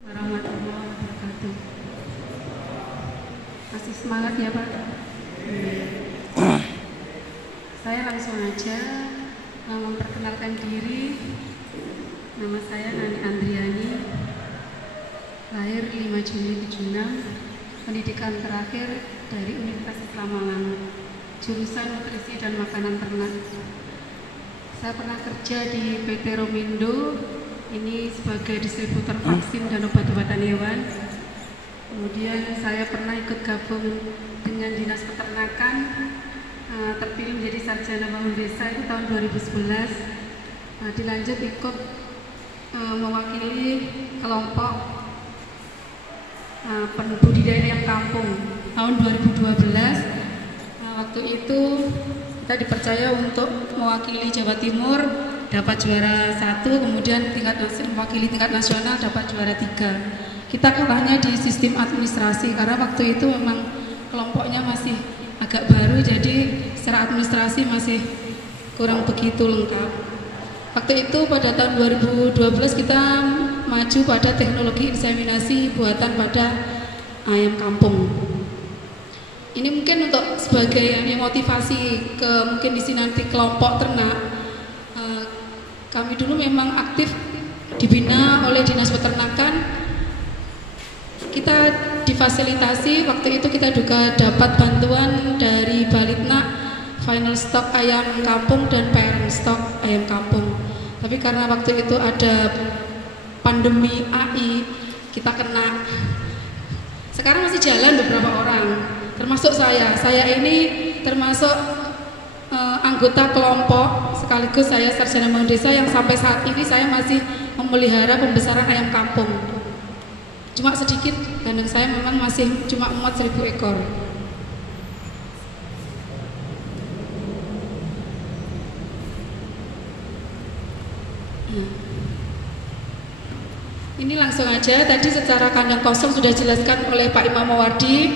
Warahmatullahi wabarakatuh. Masih semangat ya Pak? Saya langsung aja memperkenalkan diri. Nama saya Nani Andriani, lahir 5 Juni 76, pendidikan terakhir dari Universitas Islam Malang, jurusan nutrisi dan makanan ternak. Saya pernah kerja di PT Romindo, ini sebagai distributor vaksin dan obat-obatan hewan. Kemudian saya pernah ikut gabung dengan Dinas Peternakan, terpilih menjadi Sarjana Bangun Desa itu tahun 2011. Dilanjut ikut mewakili kelompok budidaya ayam kampung tahun 2012. Waktu itu kita dipercaya untuk mewakili Jawa Timur, dapat juara 1, kemudian mewakili tingkat nasional dapat juara 3. Kita kalahnya di sistem administrasi karena waktu itu memang kelompoknya masih agak baru, jadi secara administrasi masih kurang begitu lengkap. Waktu itu pada tahun 2012 kita maju pada teknologi inseminasi buatan pada ayam kampung. Ini mungkin untuk sebagai motivasi ke mungkin di sini nanti kelompok ternak. Kami dulu memang aktif dibina oleh Dinas Peternakan. Kita difasilitasi, waktu itu kita juga dapat bantuan dari Balitnak, final stock ayam kampung dan parent stock ayam kampung. Tapi karena waktu itu ada pandemi AI, kita kena. Sekarang masih jalan beberapa orang, termasuk saya. Saya ini termasuk anggota kelompok, sekaligus saya Sarjana Bangun Desa yang sampai saat ini saya masih memelihara pembesaran ayam kampung. Cuma sedikit, kandang saya memang masih cuma muat 1000 ekor. Ini langsung aja, tadi secara kandang kosong sudah dijelaskan oleh Pak Imam Mawardi.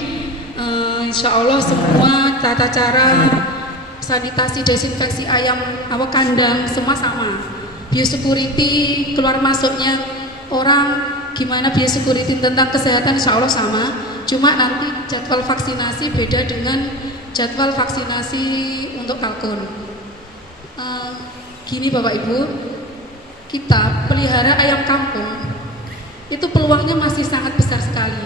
Insya Allah semua tata cara sanitasi desinfeksi ayam kandang semua sama. Biosecurity keluar masuknya orang, gimana biosecurity tentang kesehatan insya Allah sama. Cuma nanti jadwal vaksinasi beda dengan jadwal vaksinasi untuk kalkun. Gini Bapak Ibu, kita pelihara ayam kampung itu peluangnya masih sangat besar sekali.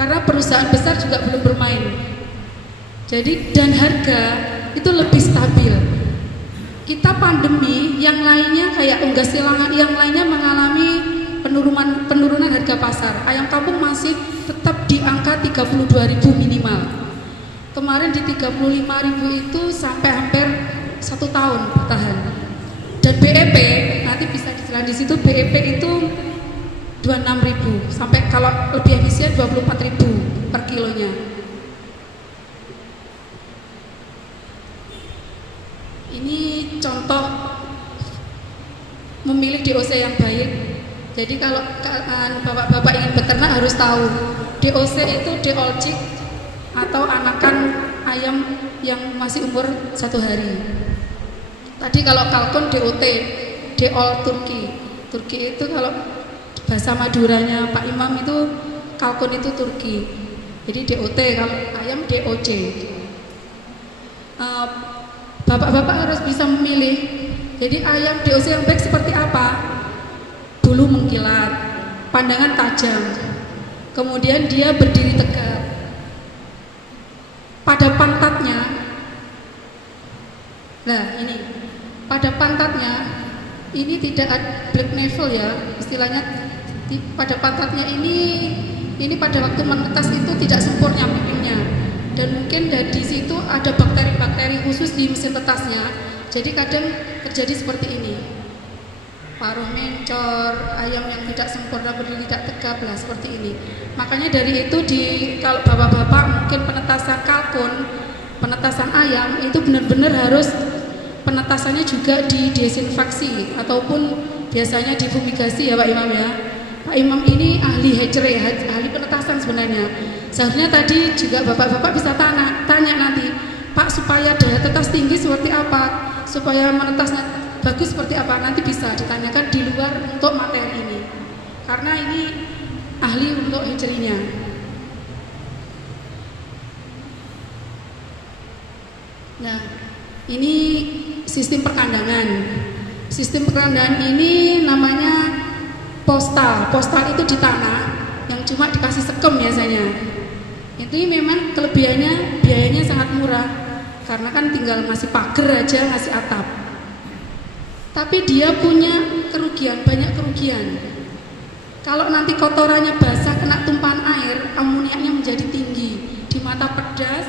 Karena perusahaan besar juga belum bermain. Jadi dan harga itu lebih stabil. Kita pandemi, yang lainnya kayak unggas silangan, yang lainnya mengalami penurunan harga pasar. Ayam kampung masih tetap di angka 32.000 minimal. Kemarin di 35.000 itu sampai hampir 1 tahun bertahan. Dan BEP nanti bisa dijelaskan di situ, BEP itu 26.000 sampai kalau lebih efisien 24.000 per kilonya. Ini contoh memilih DOC yang baik. Jadi kalau bapak-bapak ingin beternak harus tahu DOC itu deolcik atau anakan ayam yang masih umur 1 hari. Tadi kalau kalkun DOT, deol Turki. Turki itu kalau bahasa Maduranya Pak Imam itu kalkun itu Turki. Jadi DOT, kalau ayam DOC. Bapak-bapak harus bisa memilih. Jadi ayam DOC yang baik seperti apa? Bulu mengkilat, pandangan tajam, kemudian dia berdiri tegak. Pada pantatnya, nah ini, pada pantatnya ini tidak ada black navel ya, istilahnya. Pada pantatnya ini pada waktu menetas itu tidak sempurna pipihnya. Dan mungkin dari situ ada bakteri-bakteri khusus di mesin tetasnya, jadi kadang terjadi seperti ini, paruh mencor, ayam yang tidak sempurna, berdiri tidak tegap lah seperti ini. Makanya dari itu kalau bapak-bapak mungkin penetasan kalkun, penetasan ayam itu benar-benar harus penetasannya juga didesinfeksi ataupun biasanya difumigasi ya Pak Imam ya. Pak Imam ini ahli hatchery, ahli penetasan sebenarnya. Seharusnya tadi juga bapak-bapak bisa tanya nanti, Pak, supaya daya tetas tinggi seperti apa, supaya menetasnya bagus seperti apa, nanti bisa ditanyakan di luar untuk materi ini. karena ini ahli untuk hatchery-nya. Nah, ini sistem perkandangan. Sistem perkandangan ini namanya postal. Postal itu di tanah yang cuma dikasih sekem biasanya. Itu memang kelebihannya biayanya sangat murah karena kan tinggal ngasih pagar aja, ngasih atap. Tapi dia punya kerugian, banyak kerugian. Kalau nanti kotorannya basah kena tumpahan air, amoniaknya menjadi tinggi, di mata pedas,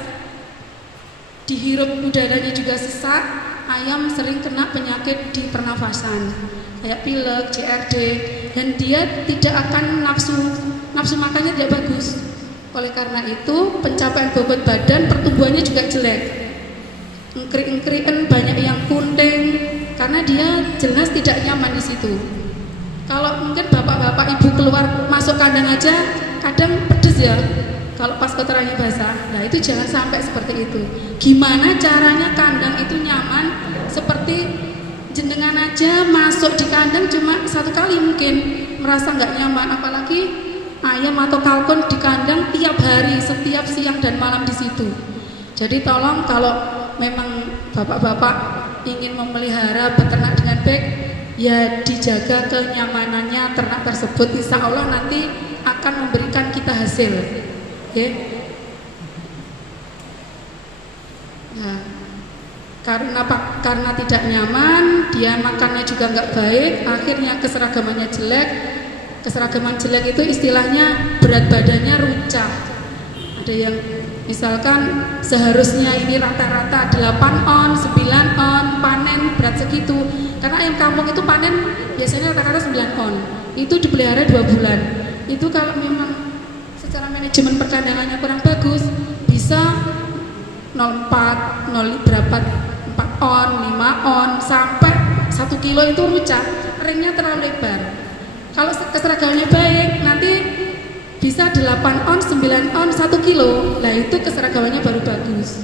dihirup udaranya juga sesak, ayam sering kena penyakit di pernafasan kayak pilek, CRD, dan dia tidak akan nafsu makannya tidak bagus. Oleh karena itu pencapaian bobot badan, pertumbuhannya juga jelek, engkri-engkrian, banyak yang kunting karena dia jelas tidak nyaman di situ. Kalau mungkin bapak-bapak ibu keluar masuk kandang aja kadang pedes ya kalau pas kotorannya basah. Nah itu jangan sampai seperti itu. Gimana caranya kandang itu nyaman? Seperti jenengan aja masuk di kandang cuma satu kali mungkin merasa nggak nyaman, apalagi ayam atau kalkun di kandang tiap hari, setiap siang dan malam di situ. Jadi tolong kalau memang bapak-bapak ingin memelihara beternak dengan baik, ya dijaga kenyamanannya ternak tersebut. Insya Allah nanti akan memberikan kita hasil. Oke? Nah, karena tidak nyaman, dia makannya juga nggak baik, akhirnya keseragamannya jelek. Keseragaman jelek itu istilahnya berat badannya runcah. Ada yang misalkan seharusnya ini rata-rata 8 on, 9 on, panen berat segitu. Karena ayam kampung itu panen biasanya rata-rata 9 on. Itu dipelihara 2 bulan. Itu kalau memang secara manajemen perkandangannya kurang bagus, bisa 0,4, 0 berapa 4 on, 5 on, sampai 1 kilo itu runcah, ringnya terlalu lebar. Kalau keseragamannya baik, nanti bisa 8 on, 9 on, 1 kilo. Nah itu keseragamannya baru bagus.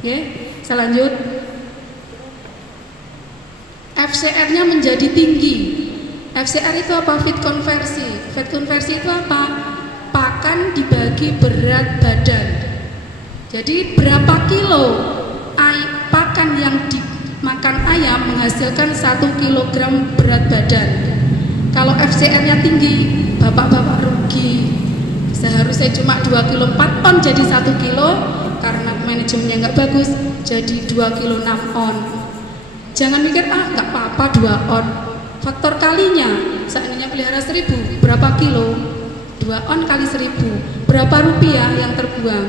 Oke, saya lanjut. FCR-nya menjadi tinggi. FCR itu apa? Feed konversi. Feed konversi itu apa? Pakan dibagi berat badan. Jadi berapa kilo pakan yang dimakan ayam menghasilkan 1 kilogram berat badan. Kalau FCR-nya tinggi, bapak-bapak rugi. Seharusnya cuma 2 kilo 4 on jadi 1 kilo, karena manajemennya nggak bagus, jadi 2 kilo 6 on. Jangan mikir, nggak apa-apa 2 on. Faktor kalinya, seandainya pelihara 1000, berapa kilo? 2 on kali 1000, berapa rupiah yang terbuang?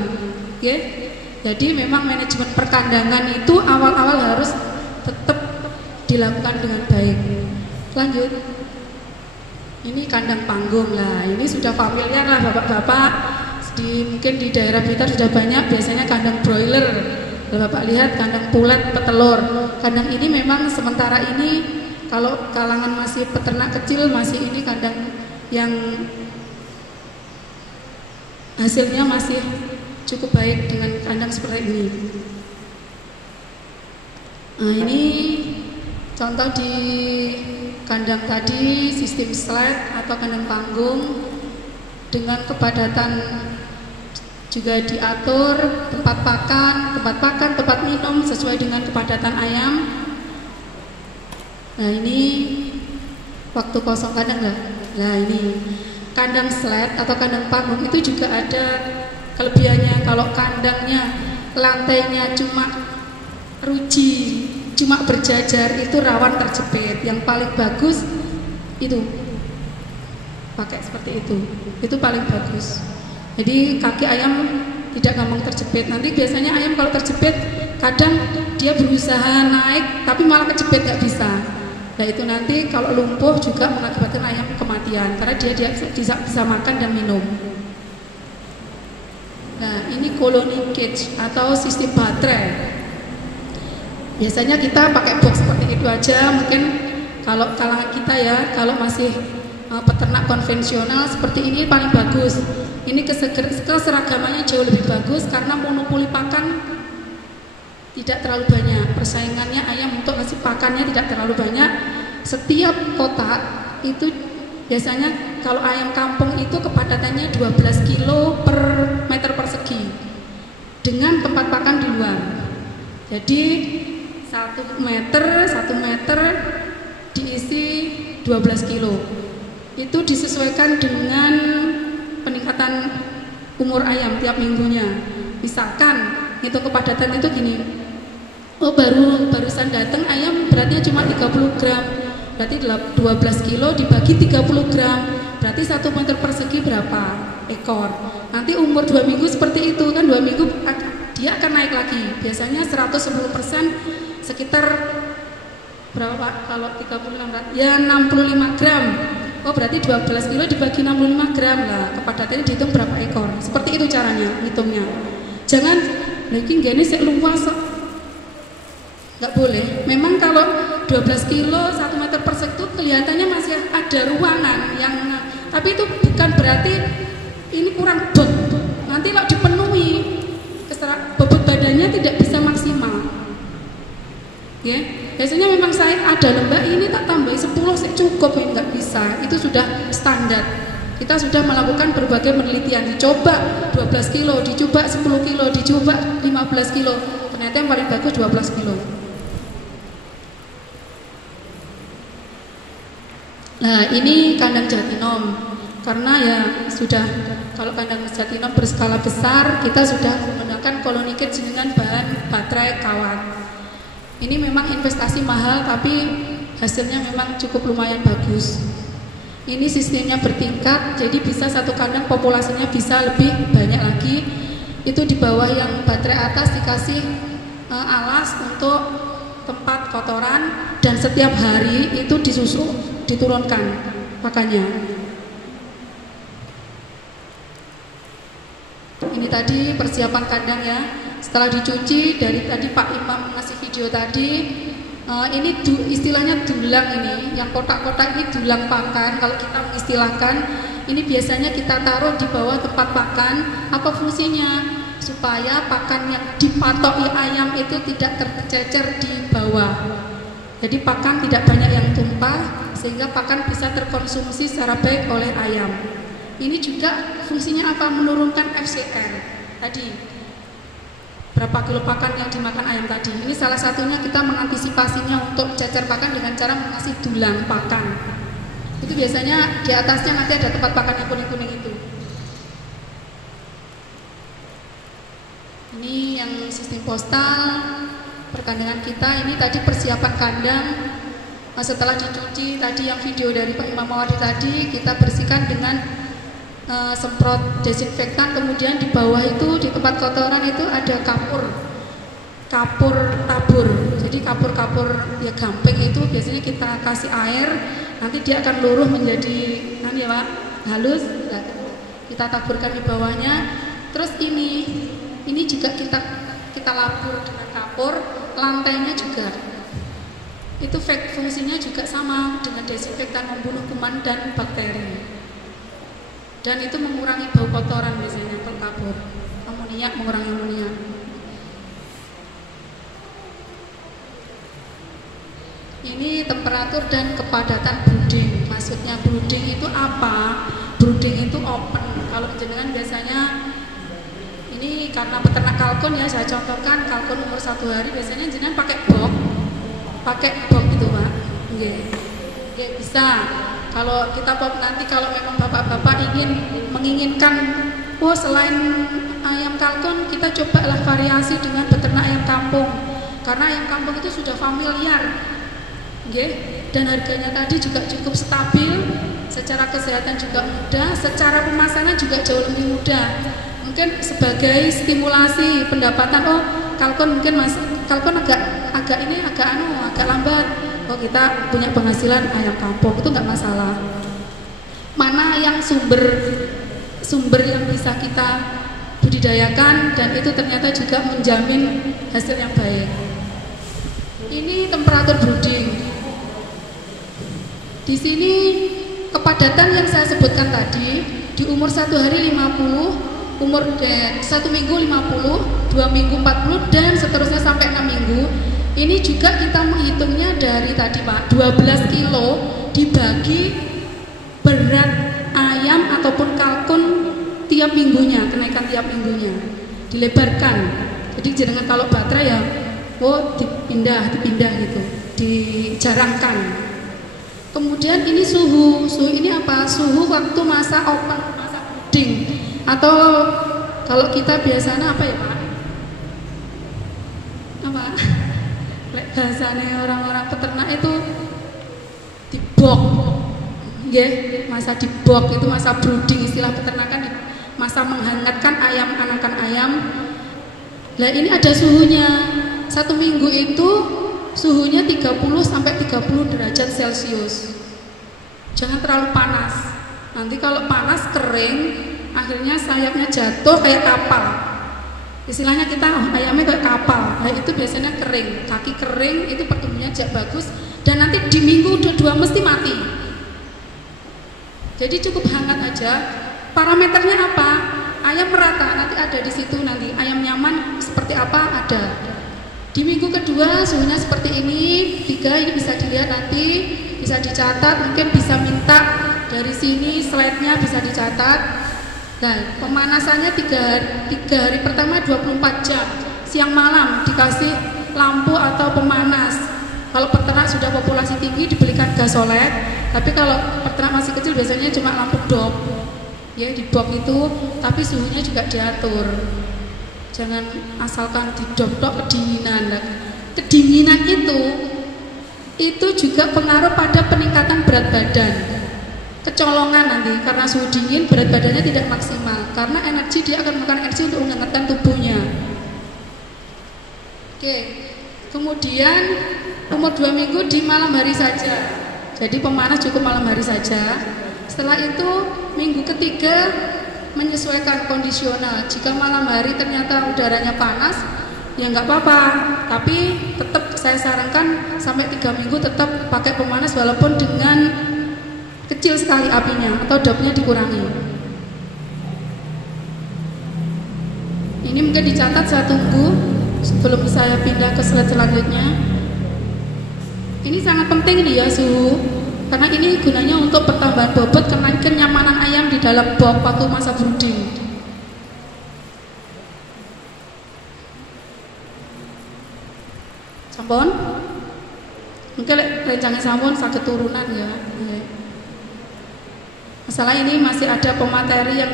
Oke? Jadi memang manajemen perkandangan itu awal-awal harus tetap dilakukan dengan baik. Lanjut. Ini kandang panggung lah, ini sudah familiar lah bapak-bapak. Mungkin di daerah Blitar sudah banyak, biasanya kandang broiler. Kalau bapak lihat kandang pulet petelur. Kandang ini memang sementara ini kalau kalangan masih peternak kecil, masih ini kandang yang hasilnya masih cukup baik dengan kandang seperti ini. Nah ini contoh di kandang tadi, sistem slide atau kandang panggung dengan kepadatan juga diatur, tempat pakan, tempat minum sesuai dengan kepadatan ayam. Nah ini waktu kosong kandang lah. Nah ini kandang slide atau kandang panggung itu juga ada kelebihannya. Kalau kandangnya lantainya cuma ruji, cuma berjajar, itu rawan terjepit. Yang paling bagus itu pakai seperti itu paling bagus. Jadi kaki ayam tidak gampang terjepit. Nanti biasanya ayam kalau terjepit kadang dia berusaha naik tapi malah kejepit, nggak bisa. Nah itu nanti kalau lumpuh juga mengakibatkan ayam kematian karena dia bisa makan dan minum. Nah ini colony cage atau sistem baterai. Biasanya kita pakai box seperti itu aja. Mungkin kalau kalangan kita ya, kalau masih peternak konvensional seperti ini paling bagus. Ini keseragamannya jauh lebih bagus karena monopoli pakan tidak terlalu banyak. Persaingannya ayam untuk ngasih pakannya tidak terlalu banyak. Setiap kotak itu Biasanya kalau ayam kampung itu kepadatannya 12 kilo per meter persegi dengan tempat pakan di luar. Jadi 1 meter diisi 12 kilo. Itu disesuaikan dengan peningkatan umur ayam tiap minggunya. Misalkan hitung kepadatan itu gini, oh barusan datang ayam beratnya cuma 30 gram, berarti 12 kilo dibagi 30 gram, berarti 1 meter persegi berapa ekor. Nanti umur 2 minggu seperti itu kan, 2 minggu dia akan naik lagi, biasanya 110% sekitar berapa Pak? Kalau 36 ya 65 gram. Oh berarti 12 kilo dibagi 65 gram lah, kepadatannya dihitung berapa ekor. Seperti itu caranya hitungnya. Jangan lagi gini luas, nggak boleh. Memang kalau 12 kilo 1 meter persegi itu kelihatannya masih ada ruangan yang, tapi itu bukan berarti ini kurang bot. Nanti kalau dipenuhi bobot badannya tidak bisa maksimal. Ya, biasanya memang saya ada lembah ini tak tambahin 10 cukup, ya nggak bisa. Itu sudah standar. Kita sudah melakukan berbagai penelitian, dicoba 12 kilo, dicoba 10 kilo, dicoba 15 kilo. Ternyata yang paling bagus 12 kilo. Nah, ini kandang Jatinom. Karena ya sudah, kalau kandang Jatinom berskala besar, kita sudah menggunakan colony cage dengan bahan baterai kawat. Ini memang investasi mahal, tapi hasilnya memang cukup lumayan bagus. Ini sistemnya bertingkat, jadi bisa satu kandang populasinya bisa lebih banyak lagi. Itu di bawah yang baterai atas dikasih alas untuk tempat kotoran, dan setiap hari itu disusu, diturunkan pakannya. Ini tadi persiapan kandang ya. Setelah dicuci, dari tadi Pak Imam ngasih video tadi, ini istilahnya dulang ini, yang kotak-kotak ini dulang pakan. Kalau kita mengistilahkan, ini biasanya kita taruh di bawah tempat pakan. Apa fungsinya? Supaya pakan yang dipatoki ayam itu tidak tercecer di bawah. Jadi pakan tidak banyak yang tumpah, sehingga pakan bisa terkonsumsi secara baik oleh ayam. Ini juga fungsinya apa? Menurunkan FCR tadi. Berapa kilo pakan yang dimakan ayam tadi. Ini salah satunya kita mengantisipasinya untuk cecer pakan dengan cara mengasih dulang pakan. Itu biasanya di atasnya nanti ada tempat pakan yang kuning-kuning itu. Ini yang sistem postal perkandingan kita. Ini tadi persiapan kandang. Setelah dicuci tadi yang video dari Pak Imam Mawadi tadi, kita bersihkan dengan semprot desinfektan. Kemudian di bawah itu di tempat kotoran itu ada kapur tabur. Jadi kapur ya gamping itu biasanya kita kasih air, nanti dia akan luruh menjadi ya Pak, halus. Nah, kita taburkan di bawahnya. Terus ini juga kita labur dengan kapur, lantainya juga itu fungsinya juga sama dengan desinfektan, membunuh kuman dan bakteri. Dan itu mengurangi bau kotoran biasanya tertabur. Amoniak, mengurangi amoniak. Ini temperatur dan kepadatan brooding. Maksudnya brooding itu apa? Brooding itu open. Kalau jenengan biasanya ini karena peternak kalkun ya, saya contohkan kalkun umur 1 hari biasanya jenengan pakai box gitu Pak. Nggih, bisa. Kalau kita nanti kalau memang bapak-bapak menginginkan, selain ayam kalkun kita cobalah variasi dengan beternak ayam kampung, karena ayam kampung itu sudah familiar, dan harganya tadi juga cukup stabil, secara kesehatan juga mudah, secara pemasaran juga jauh lebih mudah. Mungkin sebagai stimulasi pendapatan, kalkun mungkin kalkun agak lambat. Kita punya penghasilan ayam kampung, itu nggak masalah. Mana yang sumber yang bisa kita budidayakan dan itu ternyata juga menjamin hasil yang baik. Ini temperatur brooding. Di sini kepadatan yang saya sebutkan tadi, di umur 1 hari 50, umur 1 minggu 50, 2 minggu 40 dan seterusnya sampai 6 minggu. Ini juga kita menghitungnya dari tadi Pak, 12 kilo dibagi berat ayam ataupun kalkun tiap minggunya, kenaikan tiap minggunya dilebarkan. Jadi jangan kalau baterai ya, dipindah gitu, dijarangkan. Kemudian ini suhu ini apa? Suhu waktu masa open, masa breeding, atau kalau kita biasanya apa ya Pak? Apa? Bahasanya orang-orang peternak itu dibok, masa dibok itu masa brooding, istilah peternakan, masa menghangatkan ayam, anakan ayam. Nah ini ada suhunya, 1 minggu itu suhunya 30 sampai 30 derajat Celcius. Jangan terlalu panas. Nanti kalau panas kering, akhirnya sayapnya jatuh kayak kapal. Istilahnya kita ayamnya kayak kapal. Nah itu biasanya kering, kaki kering, itu pertumbuhannya tidak bagus. Dan nanti di minggu kedua mesti mati. Jadi cukup hangat aja. Parameternya apa? Ayam merata, nanti ada di situ nanti. Ayam nyaman seperti apa ada. Di minggu kedua suhunya seperti ini, 3 ini bisa dilihat nanti, bisa dicatat, mungkin bisa minta dari sini slide-nya bisa dicatat. Nah, pemanasannya 3 hari pertama 24 jam, siang malam dikasih lampu atau pemanas. Kalau peternak sudah populasi tinggi dibelikan gas OLED, tapi kalau peternak masih kecil biasanya cuma lampu dop. Ya, di box itu, tapi suhunya juga diatur. Jangan asalkan didop-dop kedinginan. Kedinginan itu juga pengaruh pada peningkatan berat badan. Kecolongan nanti karena suhu dingin berat badannya tidak maksimal karena energi dia akan memakan energi untuk menghangatkan tubuhnya. Oke, kemudian umur 2 minggu di malam hari saja. Jadi pemanas cukup malam hari saja. Setelah itu minggu ketiga menyesuaikan kondisional. Jika malam hari ternyata udaranya panas, ya nggak apa-apa. Tapi tetap saya sarankan sampai 3 minggu tetap pakai pemanas walaupun dengan kecil sekali apinya atau dopnya dikurangi. Ini mungkin dicatat, saya tunggu sebelum saya pindah ke slide selanjutnya. Ini sangat penting nih ya suhu, karena ini gunanya untuk pertambahan bobot karena kenyamanan ayam di dalam box waktu masa brooding. Sampun? Mungkin rencana sampun sakit turunan ya. Masalah ini masih ada pemateri yang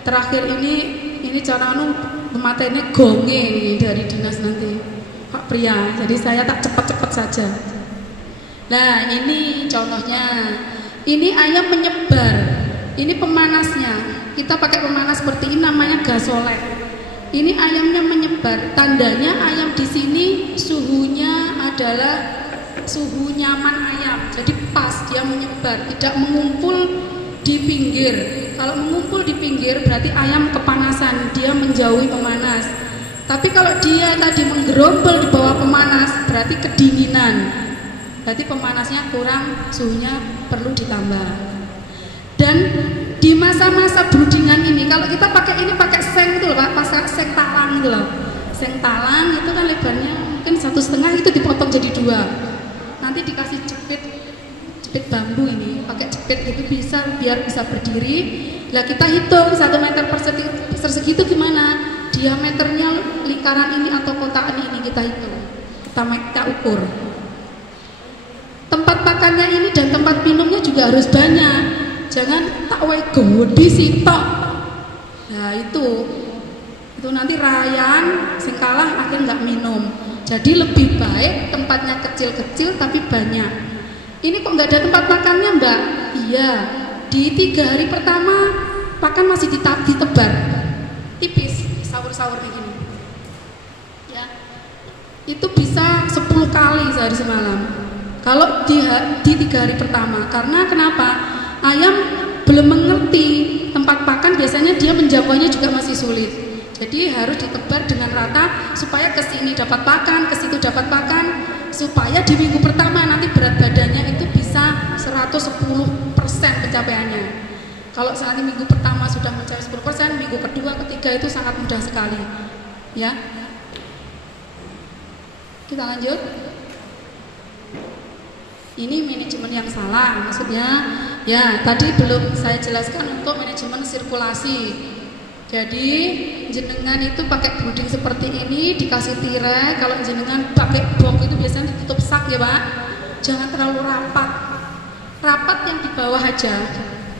terakhir ini cara pematerinya gonge ini dari dinas nanti Pak Pria. Jadi saya tak cepat-cepat saja. Nah ini contohnya, ini ayam menyebar, ini pemanasnya. Kita pakai pemanas seperti ini namanya gas OLED. Ini ayamnya menyebar, tandanya ayam di sini suhunya adalah suhu nyaman ayam. Jadi pas dia menyebar, tidak mengumpul di pinggir. Kalau mengumpul di pinggir berarti ayam kepanasan, dia menjauhi pemanas. Tapi kalau dia tadi menggerombol di bawah pemanas berarti kedinginan. Berarti pemanasnya kurang, suhunya perlu ditambah. Dan di masa-masa broodingan ini kalau kita pakai ini pakai seng itu loh Pak, pakai seng talang itu loh. Seng talang itu kan lebarnya mungkin 1,5 itu dipotong jadi 2. Nanti dikasih jepit bambu ini, pakai jepit itu bisa biar bisa berdiri. Lah kita hitung 1 meter persegi itu gimana? Diameternya lingkaran ini atau kotak ini kita hitung. Kita ukur. Tempat makannya ini dan tempat minumnya juga harus banyak. Jangan tak wae gede sitok. Nah itu nanti rayan sing kalah akhirnya nggak minum. Jadi lebih baik tempatnya kecil-kecil tapi banyak. Ini kok nggak ada tempat makannya Mbak? Iya, di 3 hari pertama pakan masih ditebar, tipis, sahur-sahur kayak gini. Ya, itu bisa 10 kali sehari semalam. Kalau di 3 hari pertama, karena kenapa? Ayam belum mengerti tempat pakan, biasanya dia menjangkaunya juga masih sulit. Jadi harus ditebar dengan rata supaya ke sini dapat pakan, ke situ dapat pakan, supaya di minggu pertama nanti berat badannya itu bisa 110% pencapaiannya. Kalau saat ini minggu pertama sudah mencapai 10%, minggu kedua, ketiga itu sangat mudah sekali. Ya. Kita lanjut. Ini manajemen yang salah, maksudnya Ya, tadi belum saya jelaskan untuk manajemen sirkulasi. Jadi jenengan itu pakai brooding seperti ini, dikasih tirai. Kalau jenengan pakai box itu biasanya ditutup sak ya Pak. Jangan terlalu rapat. Rapat yang di bawah aja.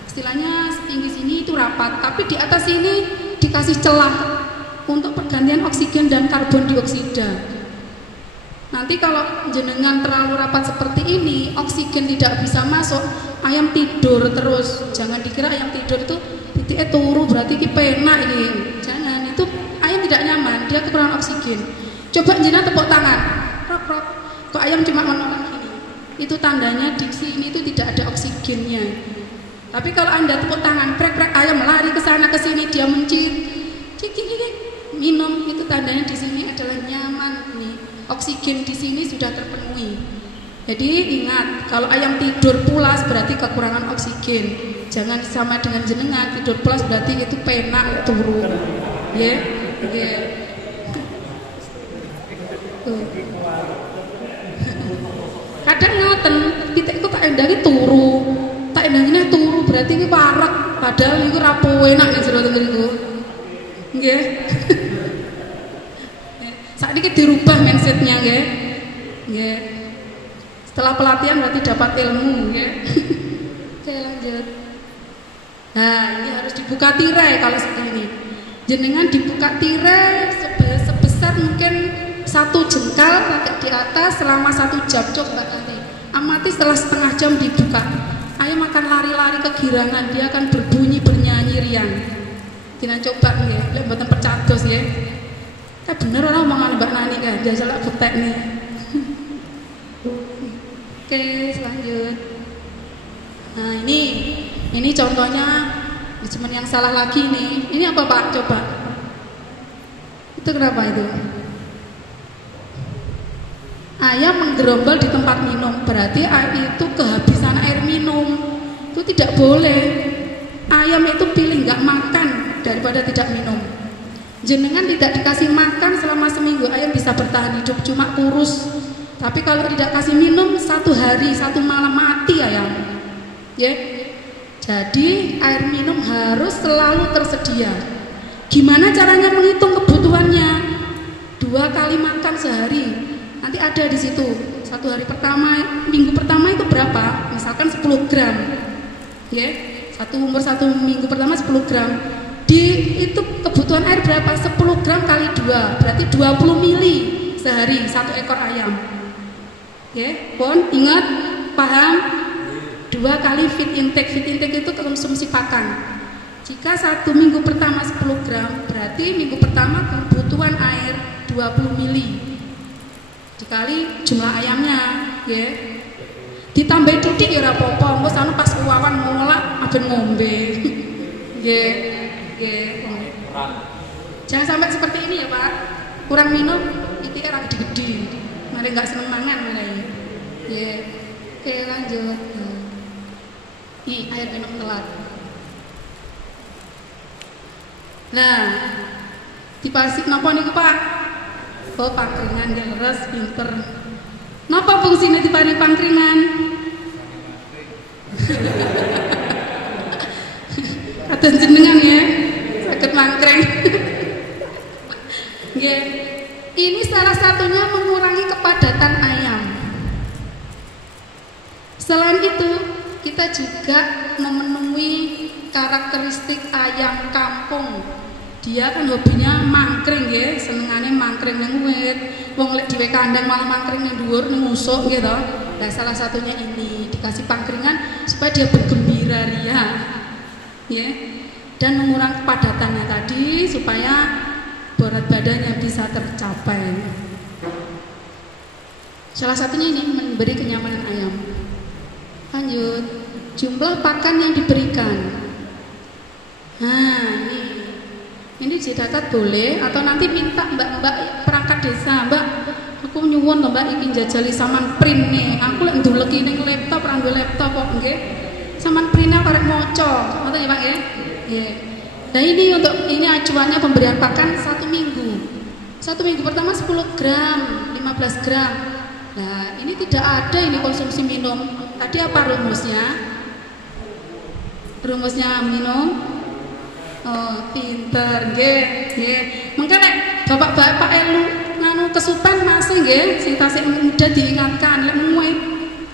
Istilahnya setinggi sini itu rapat, tapi di atas ini dikasih celah untuk pergantian oksigen dan karbon dioksida. Nanti kalau jenengan terlalu rapat seperti ini, oksigen tidak bisa masuk, ayam tidur terus. Jangan dikira ayam tidur itu titiknya turu berarti ini penak ini. Jangan, itu ayam tidak nyaman, dia kekurangan oksigen. Coba jenengan tepuk tangan, rok, kok ayam cuma menolak gini. Itu tandanya di sini itu tidak ada oksigennya. Tapi kalau Anda tepuk tangan, prek ayam lari ke sana ke sini, dia mencit, minum, itu tandanya di sini adalah nyaman nih. Oksigen di sini sudah terpenuhi. Jadi ingat, kalau ayam tidur pulas berarti kekurangan oksigen. Jangan sama dengan jenengan tidur pulas berarti itu penak turu. Ya, ya. Kadang ngoten, titikku tak endangi turu. Tak endangine turu berarti ini warak, padahal itu rapo enak nih jero niku. Nggih. Saat ini dirubah mindsetnya ya. Setelah pelatihan berarti dapat ilmu ya. Oke lanjut. Nah ini harus dibuka tirai kalau seperti ini. Jenengan dibuka tirai sebesar mungkin 1 jengkal agak di atas selama 1 jam. Coba nanti amati setelah setengah jam dibuka. Ayam akan lari-lari kegirangan, dia akan berbunyi bernyanyi riang. Kita coba ya, lihat mboten percados ya. Bener orang omongan Mbak Nani kan, jajal buktek nih. Oke, selanjut. Nah ini contohnya manajemen yang salah lagi nih. Ini apa Pak? Coba. Itu kenapa itu? Ayam menggerombol di tempat minum, berarti itu kehabisan air minum. Itu tidak boleh. Ayam itu pilih nggak makan daripada tidak minum. Jenengan tidak dikasih makan selama seminggu, ayam bisa bertahan hidup cuma kurus. Tapi kalau tidak kasih minum 1 hari 1 malam mati ayam. Ya. Jadi air minum harus selalu tersedia. Gimana caranya menghitung kebutuhannya? 2 kali makan sehari. Nanti ada di situ. 1 hari pertama, minggu pertama itu berapa? Misalkan 10 gram. Ya. Umur 1 minggu pertama 10 gram. Itu kebutuhan air berapa? 10 gram kali 2 berarti 20 mili sehari 1 ekor ayam. Oke, pun ingat, paham? 2 kali feed intake itu konsumsi pakan. Jika 1 minggu pertama 10 gram berarti minggu pertama kebutuhan air 20 mili dikali jumlah ayamnya ya. Ditambah titik ya apa-apa, engko sana pas wawan ngolah aben ngombe. Nggih. Jangan sampai seperti ini ya Pak. Kurang minum, iki ora gede-gede. Mari enggak seneng mangan malah ya. Ya. Oke, lanjut. Nih, air minum telat. Nah, dipasik napa niku Pak? Oh, pangkringan yang leres pinter. Napa fungsinya dipari pangkringan? Kados jenengan ya. Sakit mangkring. Yeah. Ini salah satunya mengurangi kepadatan ayam. Selain itu, kita juga memenuhi karakteristik ayam kampung. Dia kan hobinya mangkring ya, senengane mangkring nang wit. Wong lek dhewe kandang malah mangkring ning dhuwur ning ngusuk gitu. Nah, salah satunya ini dikasih pangkringan supaya dia bergembira ria. Ya. Dan mengurangi kepadatannya tadi supaya berat badannya bisa tercapai. Salah satunya ini memberi kenyamanan ayam. Lanjut, jumlah pakan yang diberikan. Nah, ini dicatat boleh atau nanti minta mbak-mbak perangkat desa, Mbak, aku nyuwun to Mbak iki njajali saman print nih. Aku lek nduleki ning laptop, ora duwe laptop kok nggih. Saman printnya karek maca, ngoten ya Pak ya. Yeah. Nah ini acuannya pemberian pakan 1 minggu. 1 minggu pertama 10 gram, 15 gram. Nah ini tidak ada ini konsumsi minum. Tadi apa rumusnya? Rumusnya minum. Oh, pinter nggih, nggih. Mengke nek bapak-bapak elu nganu kesupen masih nggih, sing tasih muda diingatkan lek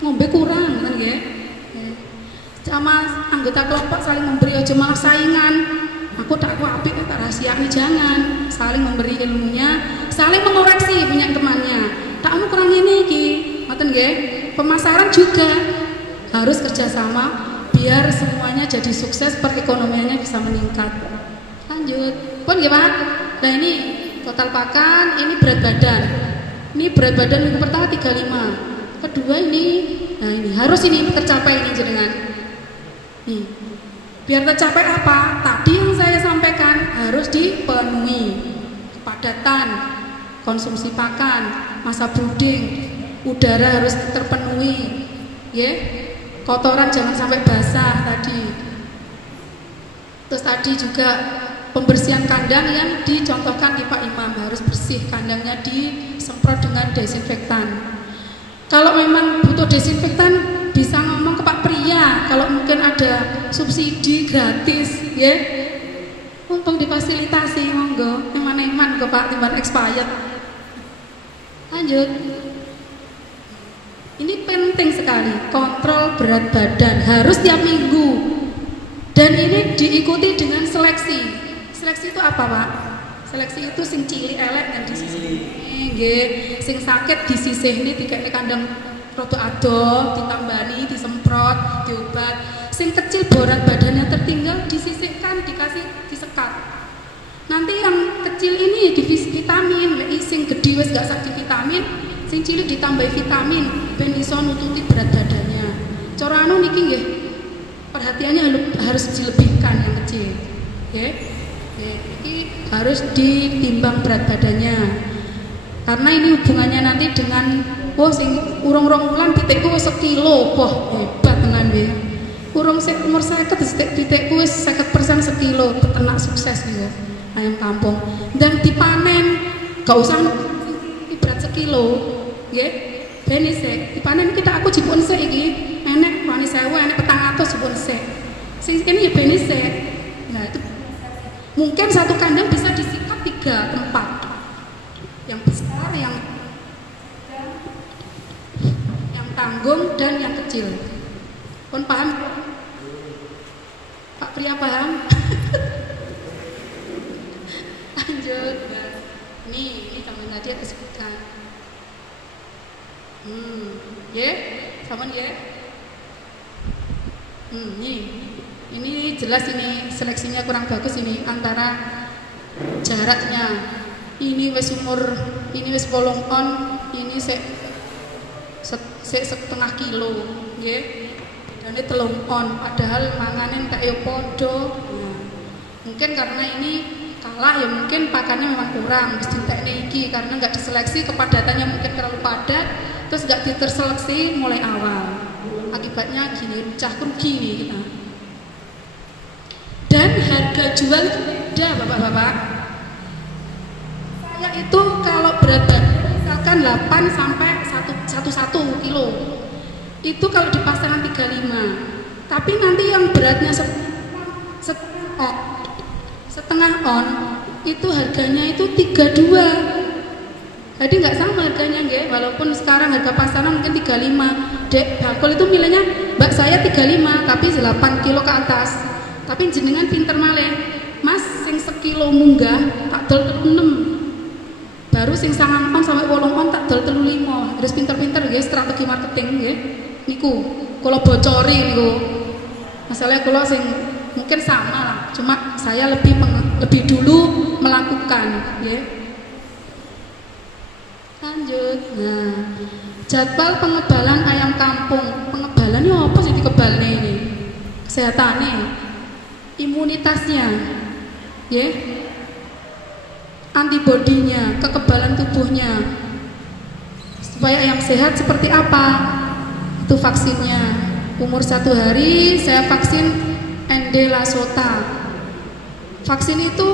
ngombe kurang ngoten nggih. Sama anggota kelompok saling memberi, aja malah saingan. Aku tak apik tak rahasiakan, jangan. Saling memberi ilmunya, saling mengoreksi punya temannya. Takmu kurang ini iki, ngoten nggih. Pemasaran juga harus kerjasama biar semuanya jadi sukses, perekonomiannya bisa meningkat. Lanjut, pun nggih Pak. Nah ini total pakan, ini berat badan. Ini berat badan minggu pertama 35. Kedua ini, nah ini harus ini tercapai ini jenengan. Nih, biar tercapai apa? Tadi yang saya sampaikan harus dipenuhi. Kepadatan, konsumsi pakan, masa brooding, udara harus terpenuhi, ya. Kotoran jangan sampai basah tadi. Terus tadi juga pembersihan kandang yang dicontohkan di Pak Imam, harus bersih, kandangnya disemprot dengan desinfektan. Kalau memang butuh desinfektan bisa ngomong ke Pak Pria, kalau mungkin ada subsidi gratis, ya. Untung difasilitasi, monggo. Eman-eman ke Pak timbang expired. Lanjut. Ini penting sekali, kontrol berat badan harus tiap minggu. Dan ini diikuti dengan seleksi. Seleksi itu apa, Pak? Seleksi itu sing cilik elek dan disisihne nggih, sing sakit disisihne dikene kandang rada ado, ditambani, disemprot, diobat. Sing kecil berat badannya tertinggal disisihkan, dikasih disekat. Nanti yang kecil ini di vitamin, sing gede wis gak sak di vitamin, sing cilik ditambahi vitamin ben iso nututi berat badannya. Cara anu niki nggih, perhatiannya harus dilebihkan yang kecil. Nggih. Ini harus ditimbang berat badannya. Karena ini hubungannya nanti dengan sing urung-urung wulan pitikku wis 1 kilo, hebat tenan nggih. Urung sik umur 50 pitikku wis 50% 1 kilo, peternak sukses nggih. Ayam kampung. Dan dipanen gak usah berat 1 kilo, nggih. Bene sik dipanen kita aku jipun sik iki. Enek wani 1000, enek 400 jipun sik. Sing kene ya bene sik. Nah, itu mungkin satu kandang bisa disikat 3 tempat. Yang besar, yang tanggung dan yang kecil. Pun paham? Pak Pria paham? Lanjut. Ini teman tadi aku sebutkan. Ya, sama ya. Ini jelas ini seleksinya kurang bagus ini antara jaraknya. Ini wis umur, ini wis 8 on, ini setengah kilo, nggih. Dan ini 3 on, padahal manganen tak yo podo. Nah, mungkin karena ini kalah ya, mungkin pakannya memang kurang, mesti ditekne iki karena nggak diseleksi, kepadatannya mungkin terlalu padat, terus nggak terseleksi mulai awal. Akibatnya gini, pecah rugi nih kita. Dan harga jual beda, bapak-bapak. Saya itu kalau berat badan misalkan 8 sampai 1 kilo, itu kalau di pasaran 35. Tapi nanti yang beratnya setengah on itu harganya itu 32. Jadi nggak sama harganya nggih, walaupun sekarang harga pasaran mungkin 35. Dek bakul itu nilainya mbak saya 35 tapi 8 kilo ke atas. Tapi jenengan pinter malih, Mas sing 1 kilo munggah tak dol 6. Baru sing 9 on sampai 8 on tak dol 35. Harus pinter-pinter nggih strategi marketing nggih. Niku kula bocori niku. Masalahnya kula sing mungkin sama lah, cuma saya lebih dulu melakukan nggih. Lanjut. Nah, jadwal pengebalan ayam kampung. Pengebalan ini apa sih dikebalnya ini? Kesehatannya, imunitasnya, ya, antibodinya, kekebalan tubuhnya. Supaya ayam sehat seperti apa? Itu vaksinnya. Umur 1 hari saya vaksin ND Lasota. Vaksin itu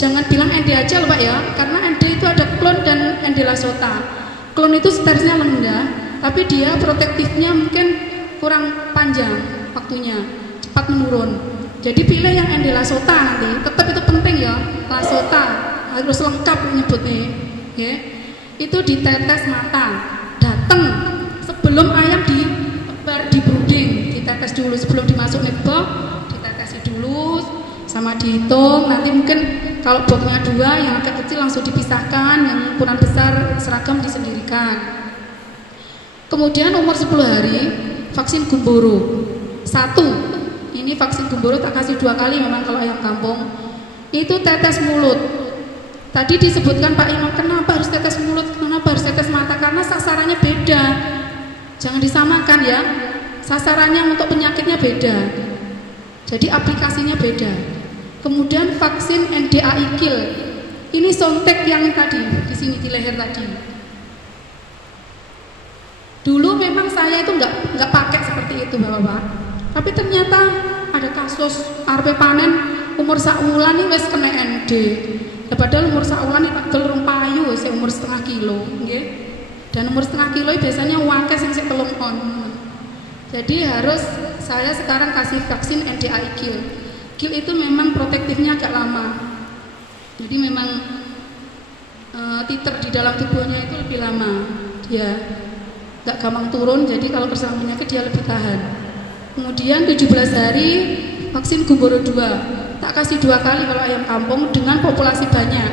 jangan bilang ND aja loh Pak ya, karena ND itu ada klon dan ND Lasota. Klon itu stresnya rendah, tapi dia protektifnya mungkin kurang panjang waktunya, cepat menurun. Jadi pilih yang ND Lasota nanti, tetap itu penting ya, Lasota harus lengkap nyebutnya, ya. Itu ditetes mata, datang sebelum ayam ditebar, di brooding, ditetes dulu sebelum dimasuk box, ditetesi dulu, sama dihitung. Nanti mungkin kalau boxnya 2, yang agak kecil langsung dipisahkan, yang ukuran besar seragam disendirikan. Kemudian umur 10 hari vaksin gumboro 1. Ini vaksin gumboro tak kasih 2 kali memang kalau ayam kampung. Itu tetes mulut. Tadi disebutkan Pak Imam, kenapa harus tetes mulut, kenapa harus tetes mata? Karena sasarannya beda. Jangan disamakan ya. Sasarannya untuk penyakitnya beda. Jadi aplikasinya beda. Kemudian vaksin NDAI kill. Ini sontek yang tadi di sini di leher tadi. Dulu memang saya itu nggak pakai seperti itu Bapak-bapak. Tapi ternyata ada kasus arep panen umur sakulan nih wes kena ND. Ya, padahal umur sakulan nih tak telung payu wes umur setengah kilo, nggih. Dan umur setengah kilo biasanya wakil sing sik telung on. Jadi harus saya sekarang kasih vaksin NDAI kill. Kill itu memang protektifnya agak lama. Jadi memang titer di dalam tubuhnya itu lebih lama. Dia nggak gampang turun, jadi kalau bersama penyakit dia lebih tahan. Kemudian 17 hari vaksin gumboro 2, tak kasih 2 kali kalau ayam kampung dengan populasi banyak.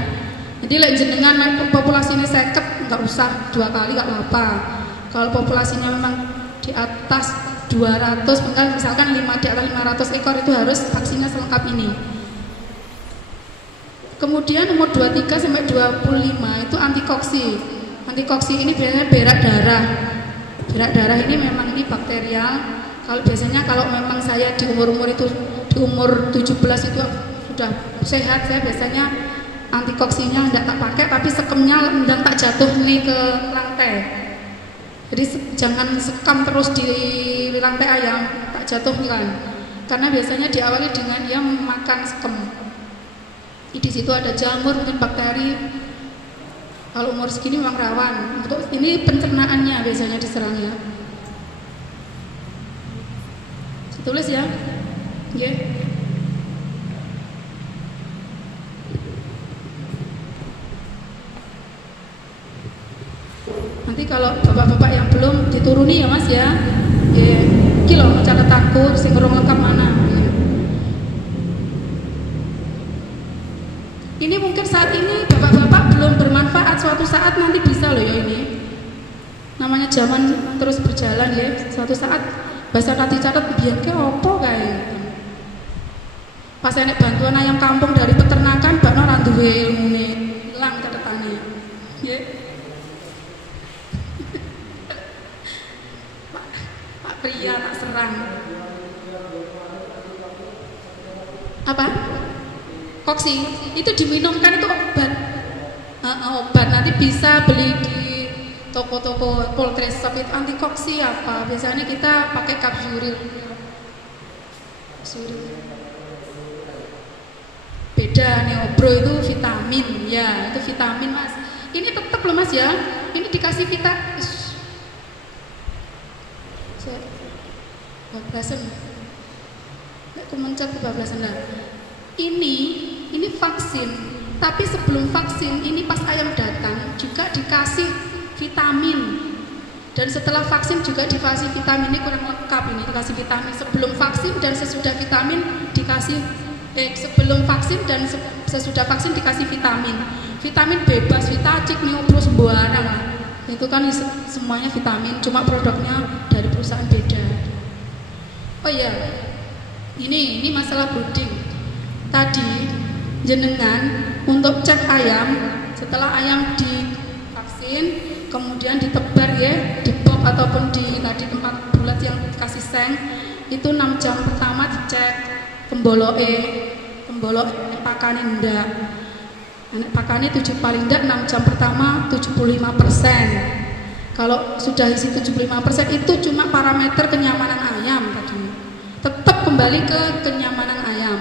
Jadi lek jenengan populasinya 50 nggak usah 2 kali nggak apa-apa. Kalau populasinya memang di atas 200, misalkan 5 di atas 500 ekor itu harus vaksinnya selengkap ini. Kemudian umur 23 sampai 25 itu antikoksi. Antikoksi ini biasanya berak darah. Berak darah ini memang ini bakterial. Kalau biasanya kalau memang saya di umur itu di umur 17 itu sudah sehat, saya biasanya antikoksinya enggak tak pakai, tapi sekemnya dan tak jatuh nih ke lantai. Jadi jangan sekam terus di lantai ayam, tak jatuh kan. Karena biasanya diawali dengan dia makan sekem. Di situ ada jamur, mungkin bakteri. Kalau umur segini memang rawan. Untuk ini pencernaannya biasanya diserangnya. Tulis ya, yeah. Nanti kalau bapak-bapak yang belum dituruni ya mas ya, yeah. Kilo catatanku sing urung lengkap mana. Yeah. Ini mungkin saat ini bapak-bapak belum bermanfaat, suatu saat nanti bisa loh ya ini. Namanya zaman terus berjalan ya, suatu saat. Bahasa nanti catat biar ke opo kayak pas enek bantuan ayam kampung dari peternakan bakno ra duwe ilmune ilang catatane nggih. Pak Pria tak serang apa koksi itu diminumkan itu obat obat nanti bisa beli di toko-toko poultry shop itu antikoksi apa biasanya kita pakai kapsuril beda neobro itu vitamin ya itu vitamin mas ini tetap loh mas ya ini dikasih vitamin bablasan aku mencet bablasan lah ini vaksin tapi sebelum vaksin ini pas ayam datang juga dikasih vitamin dan setelah vaksin juga dikasih vitamin ini kurang lengkap ini dikasih vitamin sebelum vaksin dan sesudah vitamin dikasih sebelum vaksin dan sesudah vaksin dikasih vitamin bebas vitacik neopro sembarang itu kan semuanya vitamin cuma produknya dari perusahaan beda. Oh iya ini masalah brooding tadi jenengan untuk cek ayam setelah ayam divaksin kemudian ditebar ya di box ataupun di tadi tempat bulat yang dikasih seng itu 6 jam pertama dicek pemboloke pakane ndak anak pakane 7 paling ndak 6 jam pertama 75%. Kalau sudah isi 75% itu cuma parameter kenyamanan ayam tadi tetap kembali ke kenyamanan ayam.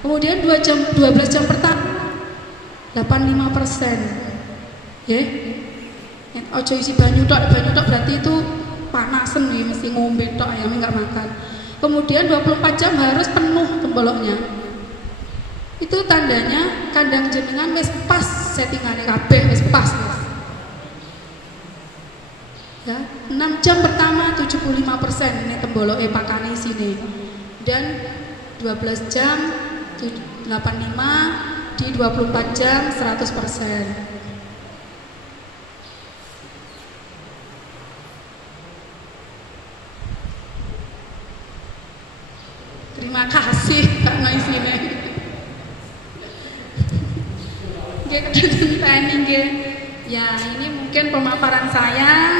Kemudian 12 jam pertama 85% ya. Ojo isi banyu tok berarti itu panasen nih mesti ngombe tok ayamnya nggak makan. Kemudian 24 jam harus penuh temboloknya. Itu tandanya kandang jenengan wis pas settingannya kabeh wis pas. Ya, 6 jam pertama 75% ini temboloke pakane sini. Dan 12 jam 85 di 24 jam 100%. Terima kasih Kak Noisine. Nggih, kedenten nggih. Ya, ini mungkin pemaparan saya.